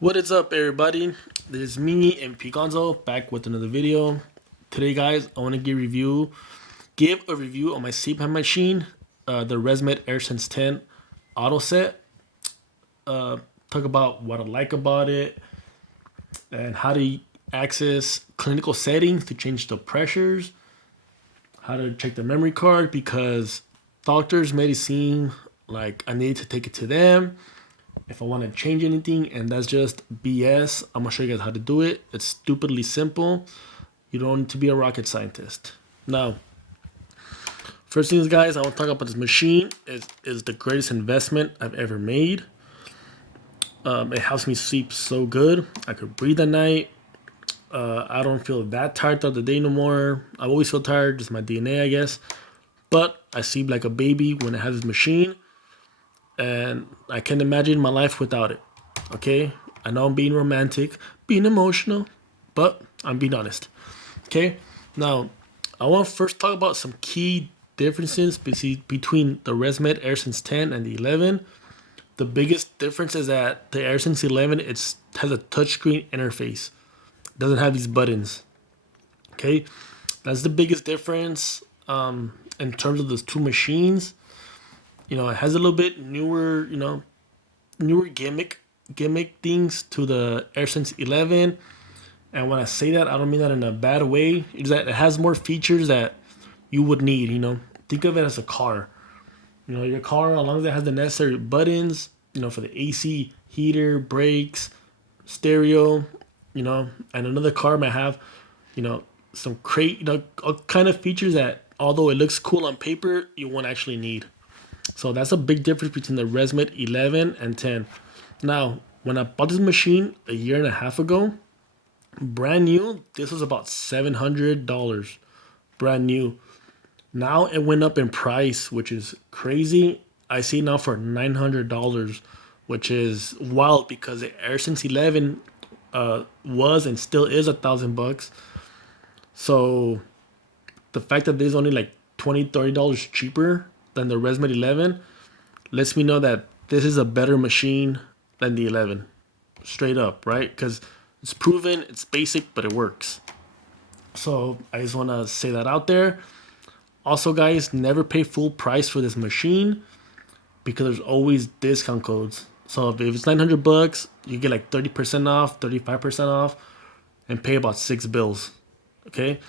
What is up, everybody? This is me and Pigonzo back with another video. Today, guys, I want to give a review on my CPAP machine, the Resmed Airsense 10 auto set. Talk about what I like about it and how to access clinical settings to change the pressures, how to check the memory card because doctors made it seem like I need to take it to them if I want to change anything, and that's just BS. I'm gonna show you guys how to do it. It's stupidly simple. You don't need to be a rocket scientist. Now, first things, guys, I want to talk about this machine. Is the greatest investment I've ever made. It helps me sleep so good. I could breathe at night. I don't feel that tired throughout the day no more. I always feel tired, just my DNA, I guess. But I sleep like a baby when I have this machine. And I can't imagine my life without it. Okay? I know I'm being romantic, being emotional, but I'm being honest. Okay? Now, I want to first talk about some key differences between the Resmed Airsense 10 and the 11. The biggest difference is that the Airsense 11 has a touchscreen interface. It doesn't have these buttons. Okay? That's the biggest difference in terms of those two machines. It has a little bit newer, newer gimmick things to the AirSense 11. And when I say that, I don't mean that in a bad way. It's that it has more features that you would need. Think of it as a car. Your car, as long as it has the necessary buttons, for the AC, heater, brakes, stereo, and another car might have, some all kind of features that, although it looks cool on paper, you won't actually need. So that's a big difference between the Resmed 11 and 10. Now, when I bought this machine a year and a half ago, brand new, this was about $700, brand new. Now it went up in price, which is crazy. I see it now for $900, which is wild because the AirSense 11 was and still is $1,000. So the fact that this is only like $20-$30 cheaper than the Resmed 11 lets me know that this is a better machine than the 11. Straight up, right? Because it's proven, it's basic, but it works. So I just want to say that out there. Also, guys, never pay full price for this machine because there's always discount codes. So if it's $900, you get like 30% off, 35% off, and pay about $6. Okay?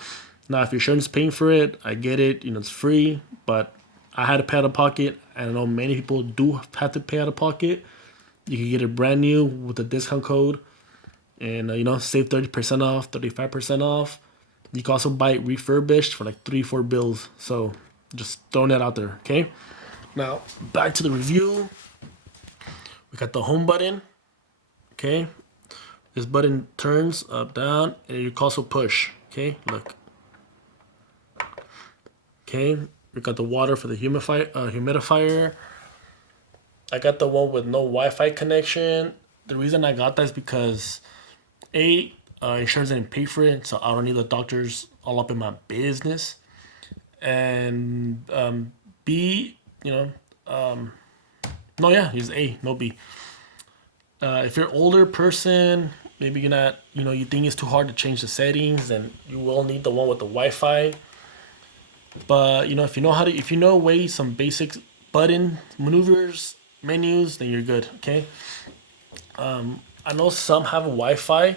Now, if your insurance is paying for it, I get it. It's free, but I had to pay out of pocket. I know many people do have to pay out of pocket. You can get it brand new with a discount code and, save 30% off, 35% off. You can also buy it refurbished for like $3-4. So just throwing that out there, okay? Now, back to the review. We got the home button, okay? This button turns up, down, and you can also push, okay? Look. Okay, we got the water for the humidifier. I got the one with no Wi-Fi connection. The reason I got that is because insurance didn't pay for it, so I don't need the doctors all up in my business. And B, no, yeah, it's A, no B. If you're an older person, maybe you're not, you think it's too hard to change the settings, then you will need the one with the Wi-Fi. But if you know way some basic button maneuvers, menus, then you're good. Okay. I know some have a Wi-Fi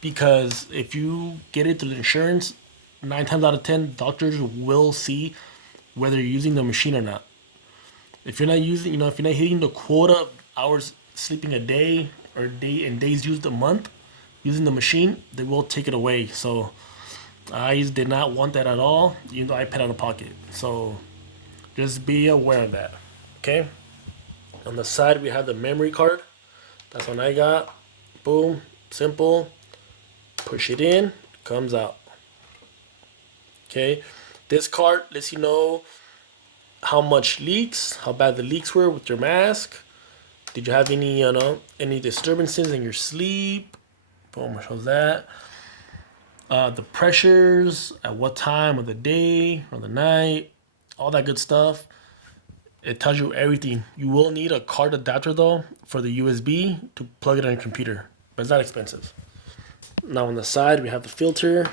because if you get it through the insurance, 9 times out of 10, doctors will see whether you're using the machine or not. If you're not using, if you're not hitting the quota of hours sleeping a day or days used a month using the machine, they will take it away. So I did not want that at all, even though I paid out of pocket. So just be aware of that. Okay. On the side, we have the memory card. That's what I got. Boom. Simple. Push it in. Comes out. Okay. This card lets you know how much leaks, how bad the leaks were with your mask. Did you have any disturbances in your sleep? Boom. Shows that. The pressures, at what time of the day or the night, all that good stuff. It tells you everything. You will need a card adapter though for the USB to plug it on your computer. but it's not expensive. Now on the side, we have the filter.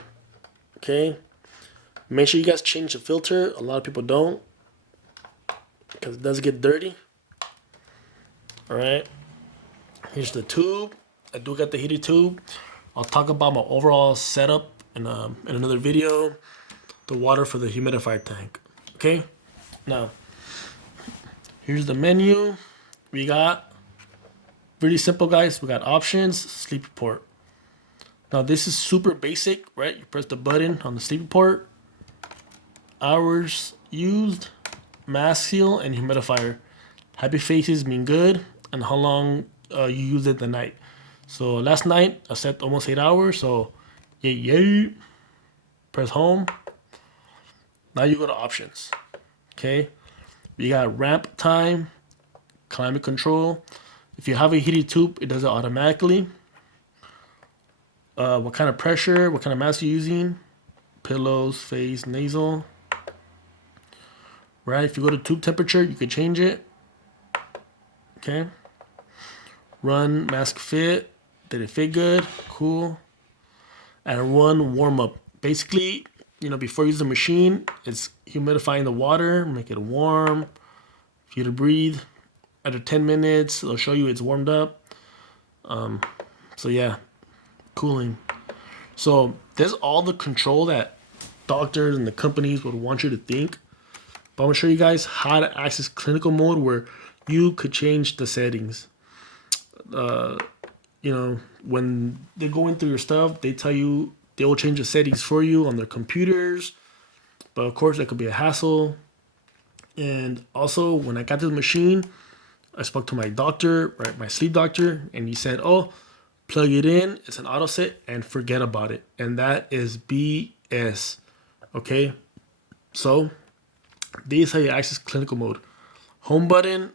Okay. Make sure you guys change the filter. A lot of people don't, because it does get dirty. All right. Here's the tube. I do got the heated tube. I'll talk about my overall setup in another video. The water for the humidifier tank. Okay. Now, here's the menu. We got really simple, guys. We got options, sleep report. Now this is super basic, right? You press the button on the sleep report. Hours used, mask seal, and humidifier. Happy faces mean good, and how long you used it the night. So last night I slept almost 8 hours. So yay. Press home. Now you go to options. Okay. We got ramp time, climate control. If you have a heated tube, it does it automatically. What kind of pressure, what kind of mask you're using, pillows, face, nasal. Right, if you go to tube temperature, you can change it. Okay. Run mask fit. Did it fit good? Cool. And run warm up. Basically, before you use the machine, it's humidifying the water, make it warm for you to breathe. After 10 minutes, it'll show you it's warmed up. So yeah, cooling. So there's all the control that doctors and the companies would want you to think. But I'm gonna show you guys how to access clinical mode, where you could change the settings. When they're going through your stuff, they tell you they will change the settings for you on their computers. But of course, that could be a hassle. And also, when I got to the machine, I spoke to my doctor, right, my sleep doctor, and he said, "Oh, plug it in. It's an auto set, and forget about it." And that is BS. Okay, so this is how you access clinical mode. Home button,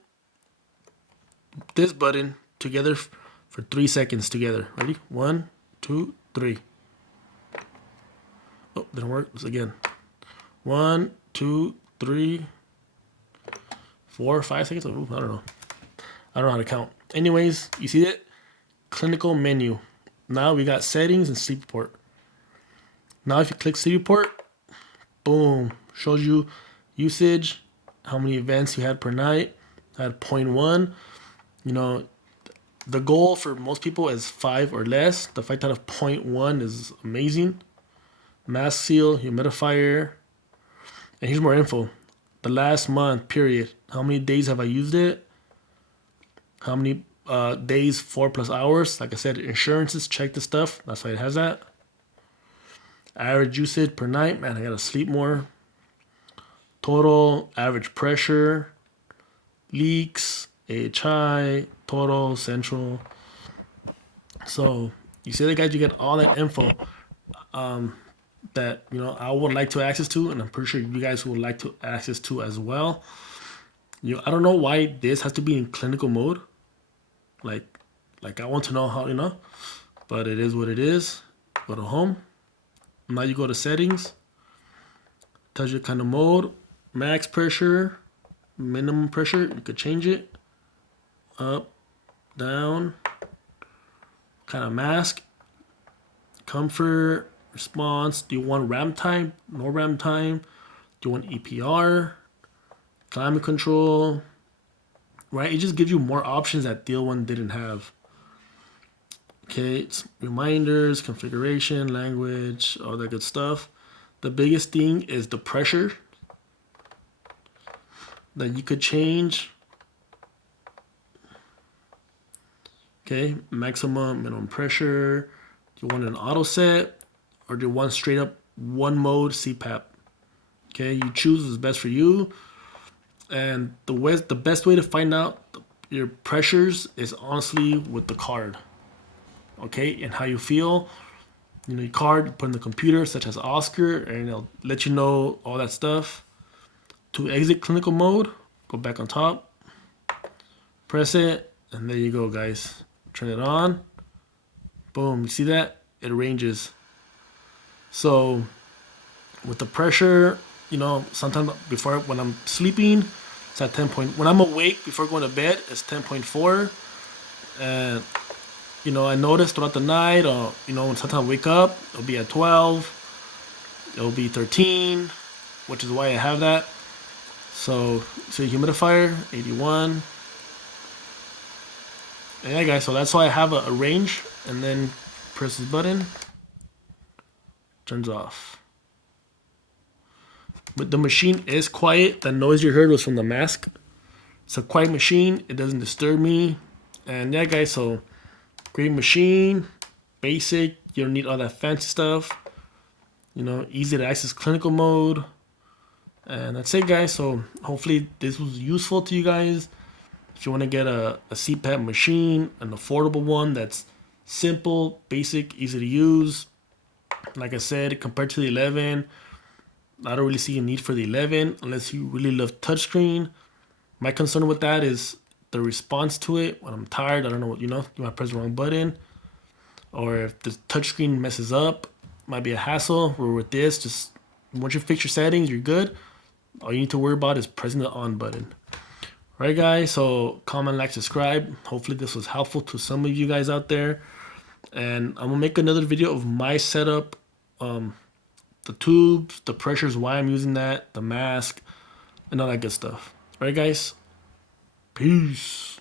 this button together for 3 seconds together. Ready? 1, 2, 3. Oh, didn't work. Let's again. 1, 2, 3, 4, 5 seconds. Ooh, I don't know. I don't know how to count. Anyways, you see it? Clinical menu. Now we got settings and sleep report. Now if you click sleep report, boom, shows you usage, how many events you had per night. I had 0.1. The goal for most people is 5 or less. The fact out of 0.1 is amazing. Mask seal, humidifier. And here's more info. The last month period. How many days have I used it? How many days, 4+ hours? Like I said, insurances, check the stuff. That's why it has that. Average usage per night. Man, I gotta sleep more. Total, average pressure, leaks, AHI, total, central. So you see that, guys, you get all that info that I would like to access to, and I'm pretty sure you guys would like to access to as well. I don't know why this has to be in clinical mode. Like I want to know how, but it is what it is. Go to home. Now you go to settings. Tells you kind of mode, max pressure, minimum pressure. You could change it. Up, down, kind of mask, comfort, response. Do you want RAM time? No RAM time. Do you want EPR? Climate control. Right? It just gives you more options that deal one didn't have. Okay, it's reminders, configuration, language, all that good stuff. The biggest thing is the pressure that you could change. Okay, maximum, minimum pressure. Do you want an auto set, or do you want straight up one mode CPAP? Okay, you choose what's best for you. And the best way to find out your pressures is honestly with the card. Okay, and how you feel. Your card, you put in the computer, such as Oscar, and it'll let you know all that stuff. To exit clinical mode, go back on top, press it, and there you go, guys. Turn it on. Boom, you see that? It ranges. So with the pressure, sometimes when I'm sleeping, it's at 10 point. When I'm awake before going to bed, it's 10.4. And you know, I noticed throughout the night, you know, when sometimes I wake up, it'll be at 12, it'll be 13, which is why I have that. So, humidifier, 81. And yeah, guys, so that's why I have a range, and then press this button, turns off. But the machine is quiet. That noise you heard was from the mask. It's a quiet machine. It doesn't disturb me. And yeah, guys, so great machine, basic. You don't need all that fancy stuff. You know, easy to access clinical mode. And that's it, guys. So hopefully this was useful to you guys. If you want to get a CPAP machine, an affordable one that's simple, basic, easy to use. Like I said, compared to the 11, I don't really see a need for the 11 unless you really love touchscreen. My concern with that is the response to it. When I'm tired, I don't know what, you know, you might press the wrong button. Or if the touchscreen messes up, might be a hassle. Where with this, just once you fix your settings, you're good. All you need to worry about is pressing the on button. Alright, guys, so comment, like, subscribe. Hopefully this was helpful to some of you guys out there. And I'm going to make another video of my setup. The tubes, the pressures, why I'm using that, the mask, and all that good stuff. Alright, guys. Peace.